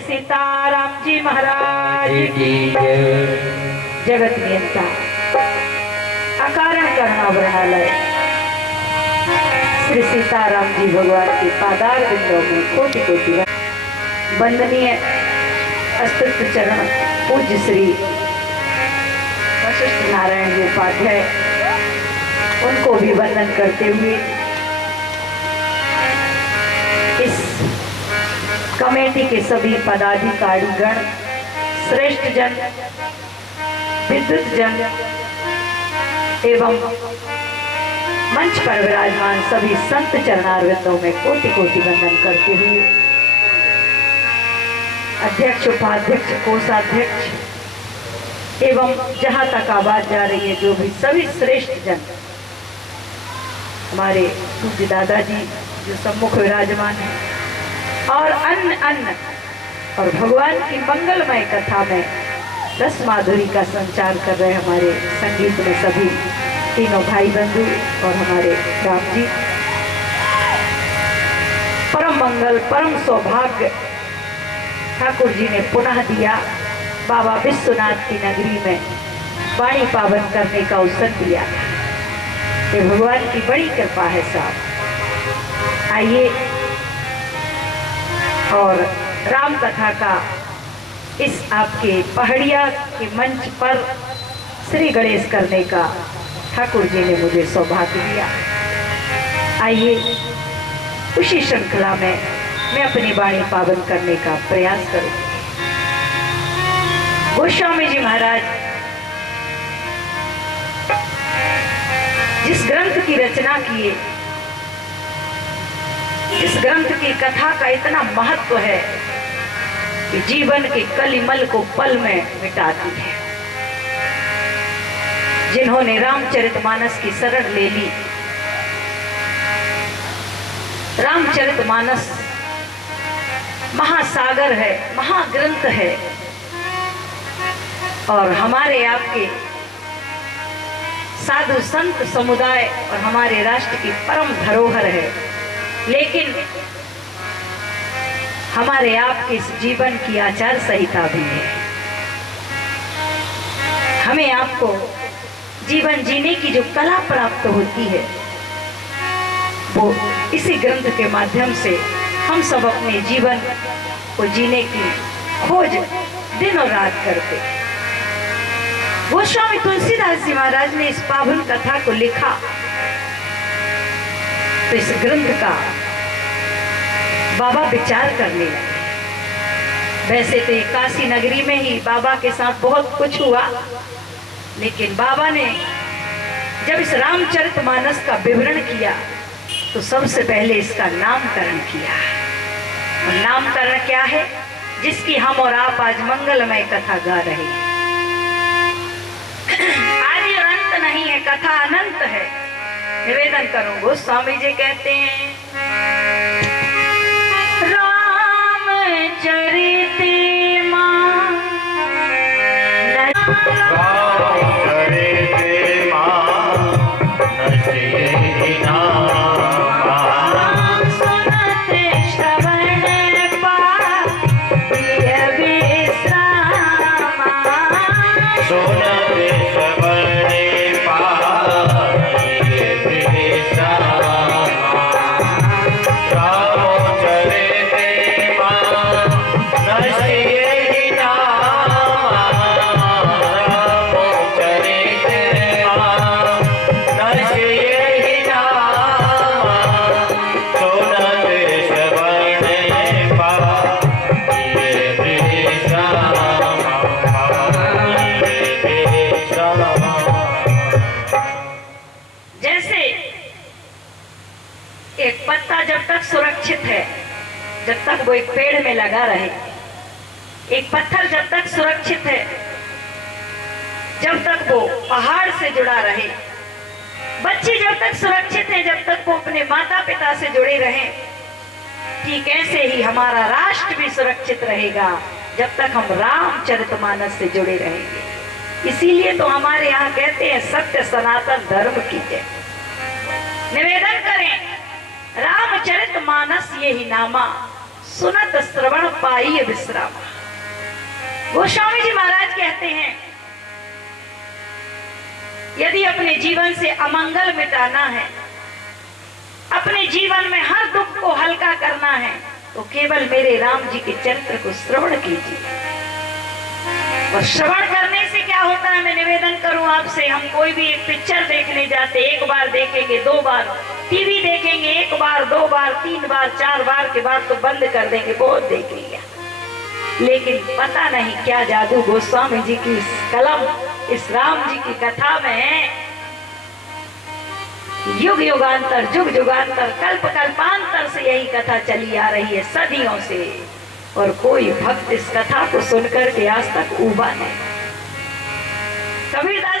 सीताराम जी महाराज की जगत नियंता अकारण करुणावरणालय श्री सीताराम जी भगवान के पादार बिंदों में कोटि कोटि वंदनीय अस्तित्व चरण पूज्य श्री वशिष्ठ नारायण जी उपाध्याय, उनको भी वंदन करते हुए इस कमेटी के सभी पदाधिकारी गण, श्रेष्ठ जन, विद्युत जन एवं मंच पर विराजमान सभी संत चरणारविंदों में कोटि कोटि वंदन करते हुए अध्यक्ष, उपाध्यक्ष, कोषाध्यक्ष एवं जहां तक आवाज जा रही है जो भी सभी श्रेष्ठ जन, हमारे पूज्य दादाजी जो सम्मुख विराजमान है और अन्य और भगवान की मंगलमय कथा में रस माधुरी का संचार कर रहे हमारे संगीत में सभी तीनों भाई बंधु और हमारे राम जी, परम मंगल परम सौभाग्य ठाकुर जी ने पुनः दिया। बाबा विश्वनाथ की नगरी में वाणी पावन करने का अवसर दिया, ये भगवान की बड़ी कृपा है साहब। आइए और राम कथा का इस आपके पहाड़िया के मंच पर श्री गणेश करने का ठाकुर जी ने मुझे सौभाग्य दिया। आइए उसी श्रृंखला में मैं अपनी वाणी पावन करने का प्रयास करूं। गोस्वामी जी महाराज जिस ग्रंथ की रचना किए, इस ग्रंथ की कथा का इतना महत्व है कि जीवन के कलिमल को पल में मिटाती है। जिन्होंने रामचरितमानस की शरण ले ली, रामचरितमानस महासागर है, महाग्रंथ है और हमारे आपके साधु संत समुदाय और हमारे राष्ट्र की परम धरोहर है। लेकिन हमारे आपके इस जीवन की आचार संहिता भी है। हमें आपको जीवन जीने की जो कला प्राप्त होती है वो इसी ग्रंथ के माध्यम से हम सब अपने जीवन को जीने की खोज दिन और रात करते। गोस्वामी तुलसीदास जी महाराज ने इस पावन कथा को लिखा तो इस ग्रंथ का बाबा विचार करने लगे। वैसे तो काशी नगरी में ही बाबा के साथ बहुत कुछ हुआ, लेकिन बाबा ने जब इस रामचरितमानस का विवरण किया तो सबसे पहले इसका नामकरण किया। और नामकरण क्या है? जिसकी हम और आप आज मंगलमय कथा गा रहे हैं। आदि और अंत नहीं है, कथा अनंत है। निवेदन करूं, गोस्वामी जी कहते हैं सुरक्षित है जब तक वो एक पेड़ में लगा रहे, एक पत्थर जब तक सुरक्षित है जब तक वो पहाड़ से जुड़ा रहे, बच्चे जब तक सुरक्षित है जब तक वो अपने माता पिता से जुड़े रहे, ठीक ऐसे ही हमारा राष्ट्र भी सुरक्षित रहेगा जब तक हम रामचरितमानस से जुड़े रहेंगे। इसीलिए तो हमारे यहाँ कहते हैं सत्य सनातन धर्म की जय। निवेदन करें रामचरितमानस ये ही नामा, सुनत श्रवण पाई विश्राम। गोस्वामी जी महाराज कहते हैं यदि अपने जीवन से अमंगल मिटाना है, अपने जीवन में हर दुख को हल्का करना है, तो केवल मेरे राम जी के चरित्र को श्रवण कीजिए। और श्रवण करने से क्या होता है, मैं निवेदन करूं आपसे, हम कोई भी एक पिक्चर देखने जाते, एक बार देखेंगे, दो बार टीवी देखेंगे, एक बार, दो बार, तीन बार, चार बार के बाद तो बंद कर देंगे, बहुत देख लिया। लेकिन पता नहीं क्या जादू गोस्वामी जी की इस कलम, इस राम जी की कथा में युग युगांतर, जुग जुगांतर, कल्प कल्पांतर से यही कथा चली आ रही है, सदियों से। और कोई भक्त इस कथा को सुनकर के आज तक उबा नहीं। कबीरदास